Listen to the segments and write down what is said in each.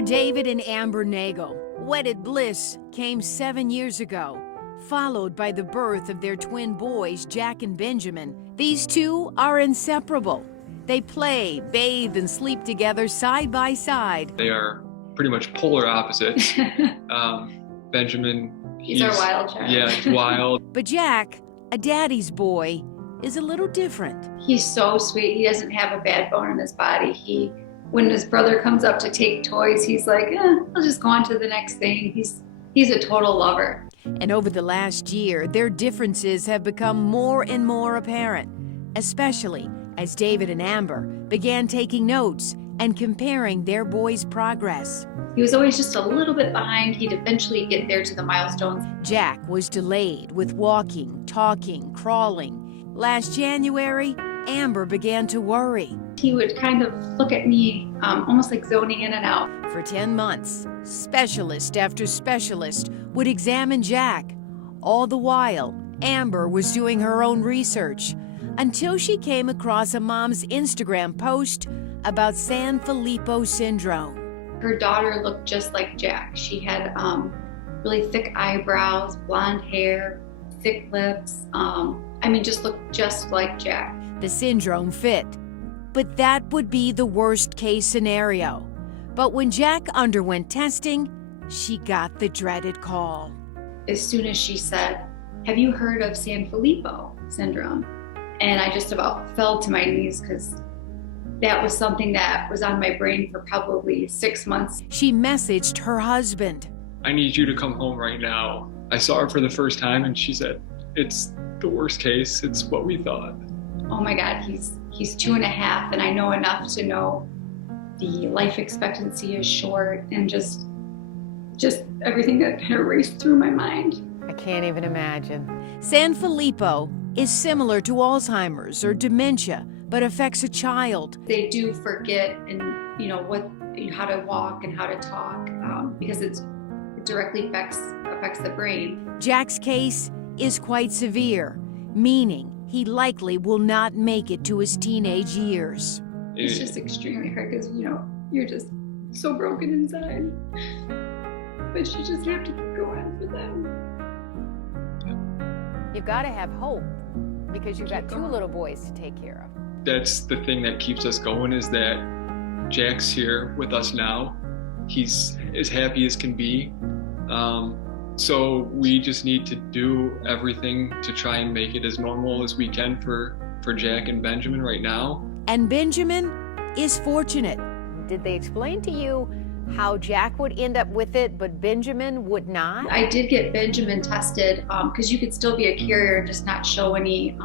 For David and Amber Nagel, wedded bliss came 7 years ago, followed by the birth of their twin boys, Jack and Benjamin. These two are inseparable. They play, bathe, and sleep together side by side. They are pretty much polar opposites. Benjamin, he's our wild child. Yeah, he's wild. But Jack, a daddy's boy, is a little different. He's so sweet. He doesn't have a bad bone in his body. When his brother comes up to take toys, he's like, I'll just go on to the next thing. He's a total lover. And over the last year, their differences have become more and more apparent, especially as David and Amber began taking notes and comparing their boys' progress. He was always just a little bit behind. He'd eventually get there to the milestones. Jack was delayed with walking, talking, crawling. Last January, Amber began to worry. He would kind of look at me almost like zoning in and out. For 10 months, specialist after specialist would examine Jack. All the while, Amber was doing her own research until she came across a mom's Instagram post about Sanfilippo Syndrome. Her daughter looked just like Jack. She had really thick eyebrows, blonde hair, thick lips. Just looked just like Jack. The syndrome fit, but that would be the worst case scenario. But when Jack underwent testing, she got the dreaded call. As soon as she said, "Have you heard of Sanfilippo Syndrome?" And I just about fell to my knees because that was something that was on my brain for probably 6 months. She messaged her husband. I need you to come home right now. I saw her for the first time and she said, it's the worst case. It's what we thought. Oh my God, he's 2.5 and I know enough to know the life expectancy is short and just everything that kind of raced through my mind. I can't even imagine. Sanfilippo is similar to Alzheimer's or dementia, but affects a child. They do forget and how to walk and how to talk because it directly affects the brain. Jack's case is quite severe, meaning he likely will not make it to his teenage years. It's just extremely hard because you're just so broken inside, but you just have to keep going with them. You've got to have hope because you've got 2 little boys to take care of. That's the thing that keeps us going, is that Jack's here with us now. He's as happy as can be. So we just need to do everything to try and make it as normal as we can for Jack and Benjamin right now. And Benjamin is fortunate. Did they explain to you how Jack would end up with it, but Benjamin would not? I did get Benjamin tested because you could still be a carrier and just not show anything.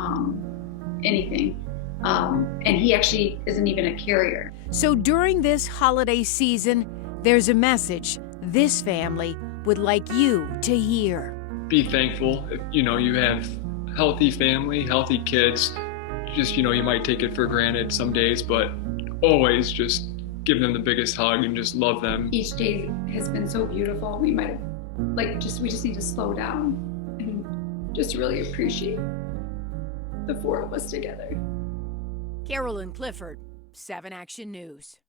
And he actually isn't even a carrier. So during this holiday season, there's a message this family would like you to hear. Be thankful. If, you have healthy family, healthy kids. Just, you might take it for granted some days, but always just give them the biggest hug and just love them. Each day has been so beautiful. We just need to slow down and just really appreciate the 4 of us together. Carolyn Clifford, 7 Action News.